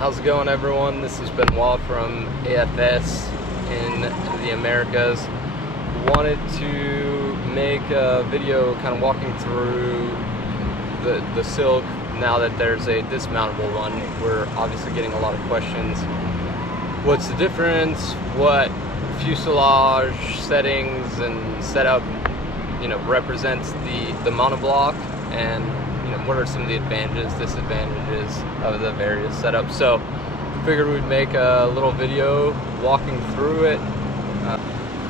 How's it going, everyone? This is Benoit from AFS in the Americas. Wanted to make a video kind of walking through the Silk now that there's a dismountable one. We're obviously getting a lot of questions. What's the difference? What fuselage settings and setup represents the monobloc, and what are some of the advantages, disadvantages of the various setups. So figured we'd make a little video walking through it.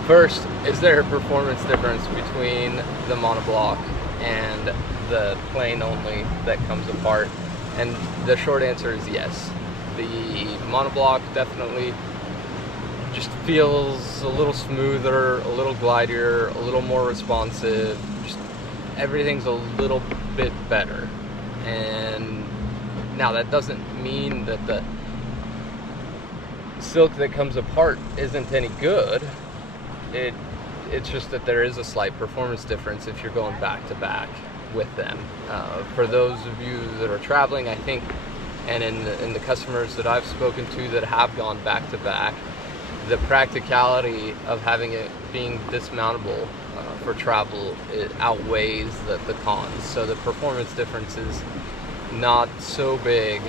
First, is there a performance difference between the monobloc and the plane only that comes apart? And the short answer is yes. The monobloc definitely just feels a little smoother, a little glidier, a little more responsive. Just everything's a little bit better. And now that doesn't mean that the Silk that comes apart isn't any good. It's just that there is a slight performance difference if you're going back to back with them. For those of you that are traveling, I think, and in the customers that I've spoken to that have gone back to back, the practicality of having it being dismountable for travel, it outweighs the cons. So the performance difference is not so big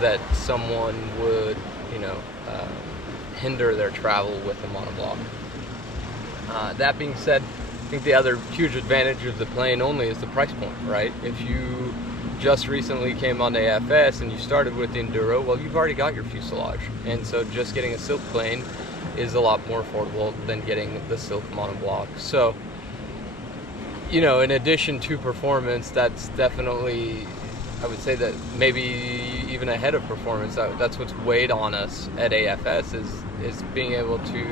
that someone would hinder their travel with the monobloc. That being said, I think the other huge advantage of the plane only is the price point, right? If you just recently came on AFS and you started with the Enduro, well, you've already got your fuselage, and so just getting a Silk plane is a lot more affordable than getting the Silk monobloc. So in addition to performance, that's definitely, I would say that maybe even ahead of performance, that's what's weighed on us at AFS is being able to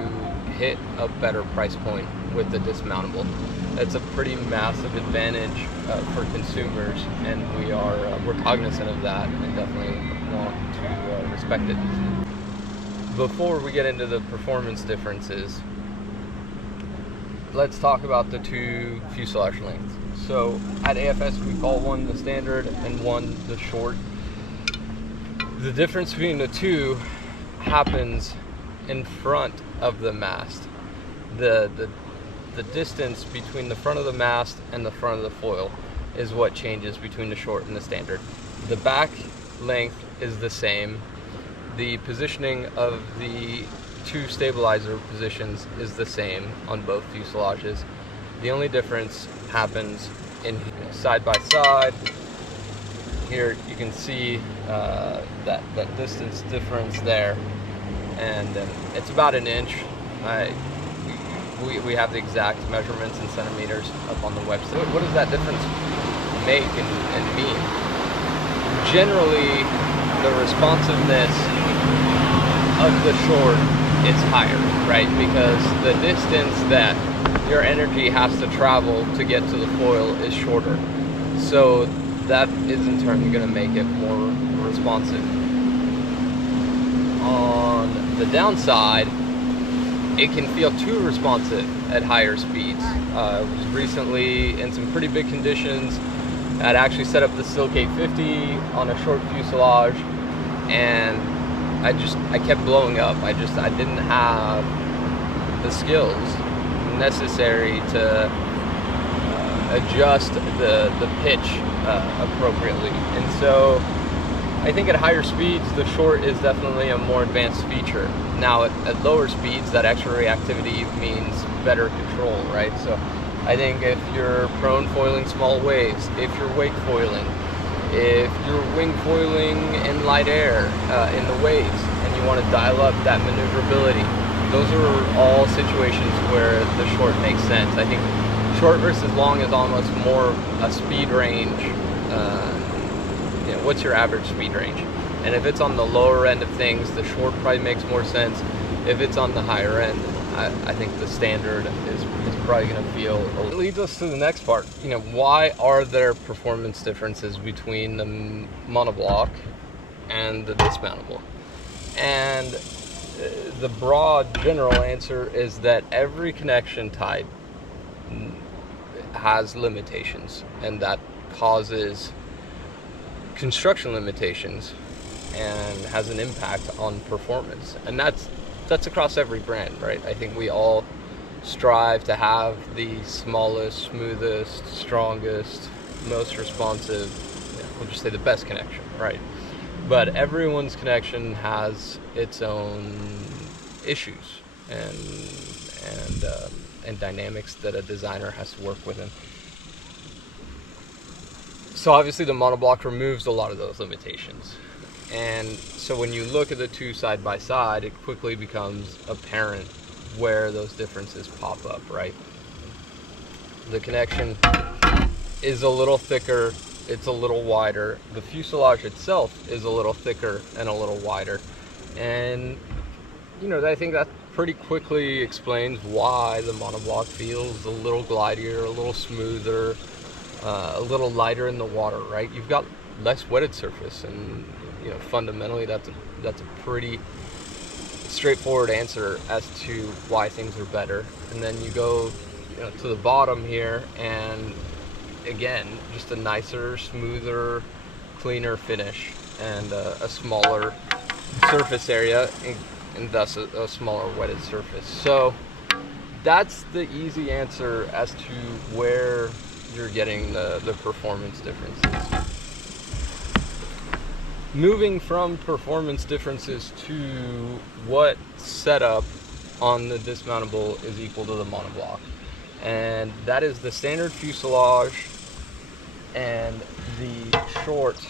hit a better price point with the dismountable. That's a pretty massive advantage for consumers, and we're cognizant of that and definitely want to respect it. Before we get into the performance differences, let's talk about the two fuselage lengths. So at AFS, we call one the standard and one the short. The difference between the two happens in front of the mast. The distance between the front of the mast and the front of the foil is what changes between the short and the standard. The back length is the same. The positioning of the two stabilizer positions is the same on both fuselages. The only difference happens in side by side. Here you can see that distance difference there, and it's about an inch. We have the exact measurements in centimeters up on the website. What does that difference make and mean? Generally, the responsiveness of the short is higher, right? Because the distance that your energy has to travel to get to the foil is shorter. So that is in turn going to make it more responsive. On the downside, it can feel too responsive at higher speeds. I was recently in some pretty big conditions. I'd actually set up the Silk 850 on a short fuselage, and I kept blowing up. I didn't have the skills necessary to adjust the pitch appropriately. And so I think at higher speeds, the short is definitely a more advanced feature. Now at lower speeds, that extra reactivity means better control, right? So I think if you're prone foiling small waves, if you're wake foiling, if you're wing foiling in light air in the waves, and you want to dial up that maneuverability, those are all situations where the short makes sense. I think short versus long is almost more a speed range. What's your average speed range? And if it's on the lower end of things, the short probably makes more sense. If it's on the higher end, I think the standard is probably going to feel. It leads us to the next part. Why are there performance differences between the monobloc and the dismountable? And the broad general answer is that every connection type has limitations, and that causes construction limitations and has an impact on performance. And that's across every brand, right? I think we all strive to have the smallest, smoothest, strongest, most responsive, we'll just say the best connection, right? But everyone's connection has its own issues and dynamics that a designer has to work within. So obviously the monobloc removes a lot of those limitations. And so when you look at the two side by side, it quickly becomes apparent where those differences pop up, right? The connection is a little thicker, it's a little wider. The fuselage itself is a little thicker and a little wider. And, I think that pretty quickly explains why the monobloc feels a little glidier, a little smoother, a little lighter in the water, right? You've got less wetted surface, and fundamentally that's a pretty straightforward answer as to why things are better. And then you go to the bottom here, and again, just a nicer, smoother, cleaner finish, and a smaller surface area, and thus a smaller wetted surface. So that's the easy answer as to where you're getting the performance differences. Moving from performance differences to what setup on the dismountable is equal to the monobloc, and that is the standard fuselage and the short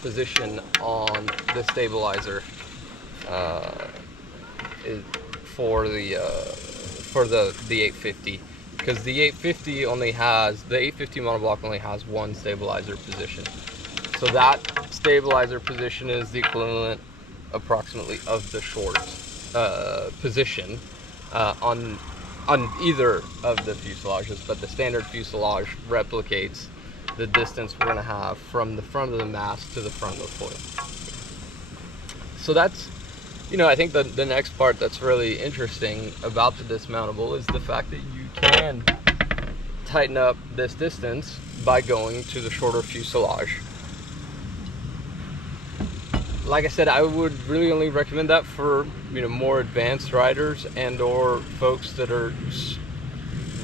position on the stabilizer for the 850, because the 850 monobloc only has one stabilizer position. So that stabilizer position is the equivalent approximately of the short position on either of the fuselages, but the standard fuselage replicates the distance we're going to have from the front of the mast to the front of the foil. So that's, I think the next part that's really interesting about the dismountable is the fact that you can tighten up this distance by going to the shorter fuselage. Like I said, I would really only recommend that for more advanced riders and or folks that are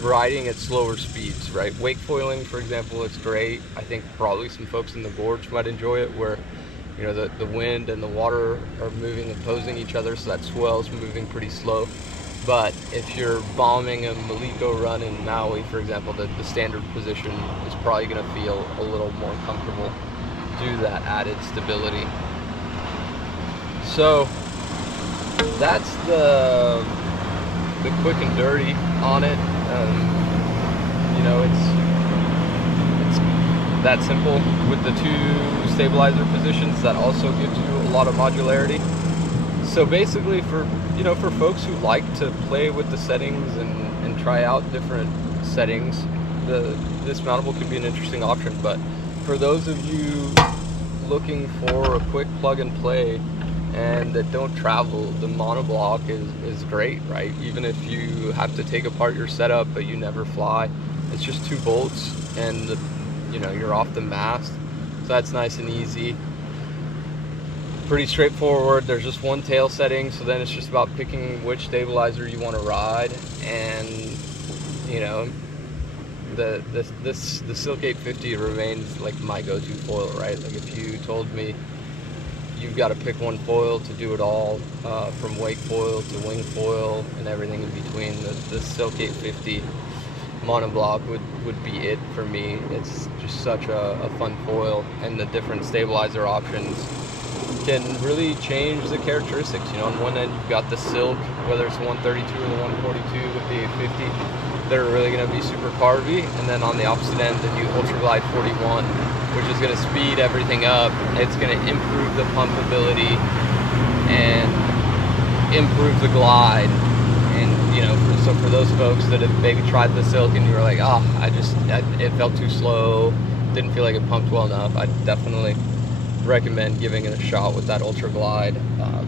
riding at slower speeds, right? Wake foiling, for example, it's great. I think probably some folks in the gorge might enjoy it, where the wind and the water are moving opposing each other, so that swell's moving pretty slow. But if you're bombing a Maliko run in Maui, for example, the standard position is probably going to feel a little more comfortable due to that added stability. So that's the quick and dirty on it. It's that simple. With the two stabilizer positions, that also gives you a lot of modularity. So basically, for folks who like to play with the settings and try out different settings, the dismountable could be an interesting option. But for those of you looking for a quick plug and play and that don't travel, the monobloc is great, right? Even if you have to take apart your setup but you never fly, it's just 2 bolts and you're off the mast, so that's nice and easy. Pretty straightforward. There's just one tail setting, so then it's just about picking which stabilizer you want to ride. And the Silk 850 remains like my go-to foil, right? Like if you told me you've got to pick one foil to do it all, from wake foil to wing foil and everything in between, the Silk 850 monobloc would be it for me. It's just such a fun foil, and the different stabilizer options can really change the characteristics. On one end you've got the Silk, whether it's the 132 or the 142 with the 850, they're really going to be super carvy, and then on the opposite end the new Ultraglide 41, which is going to speed everything up. It's going to improve the pumpability and improve the glide. And so for those folks that have maybe tried the Silk and you were like, it felt too slow, didn't feel like it pumped well enough, I definitely recommend giving it a shot with that Ultraglide,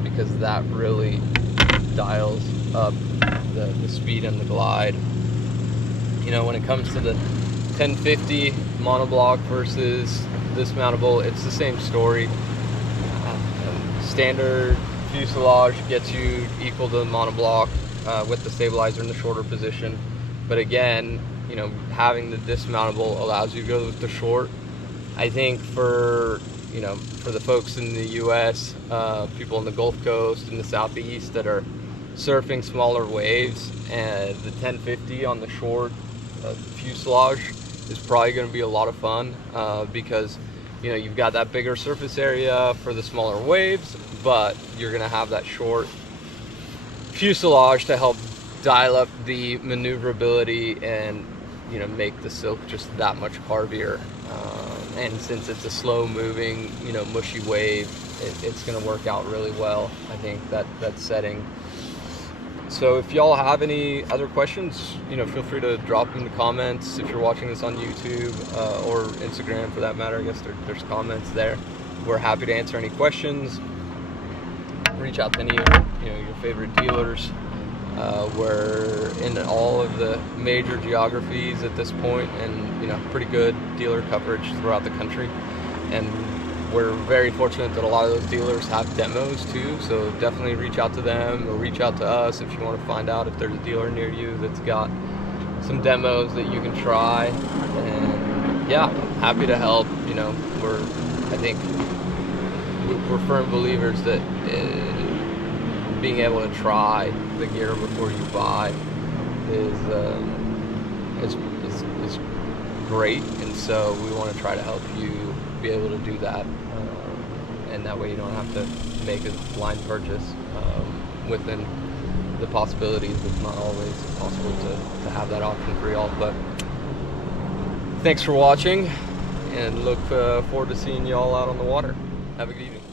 because that really dials up the speed and the glide. When it comes to the 1050 monobloc versus dismountable, it's the same story. standard fuselage gets you equal to the monobloc with the stabilizer in the shorter position. But again, you know, having the dismountable allows you to go with the short. I think for, you know, for the folks in the US, people in the Gulf Coast and the Southeast that are surfing smaller waves, and the 1050 on the short fuselage is probably going to be a lot of fun because, you know, you've got that bigger surface area for the smaller waves, but you're going to have that short fuselage to help dial up the maneuverability and, you know, make the Silk just that much carbier. And since it's a slow moving, you know, mushy wave, it's going to work out really well, I think, that setting. So if y'all have any other questions, you know, feel free to drop them in the comments. If you're watching this on YouTube or Instagram for that matter, I guess there's comments there. We're happy to answer any questions. Reach out to any of, you know, your favorite dealers. We're in all of the major geographies at this point, and, you know, pretty good dealer coverage throughout the country. And we're very fortunate that a lot of those dealers have demos too, so definitely reach out to them or reach out to us if you want to find out if there's a dealer near you that's got some demos that you can try. And yeah, happy to help. You know, I think we're firm believers that being able to try the gear before you buy is great, and so we want to try to help you be able to do that, and that way you don't have to make a blind purchase within the possibilities. It's not always possible to have that option for y'all, but thanks for watching, and look forward to seeing y'all out on the water. Have a good evening.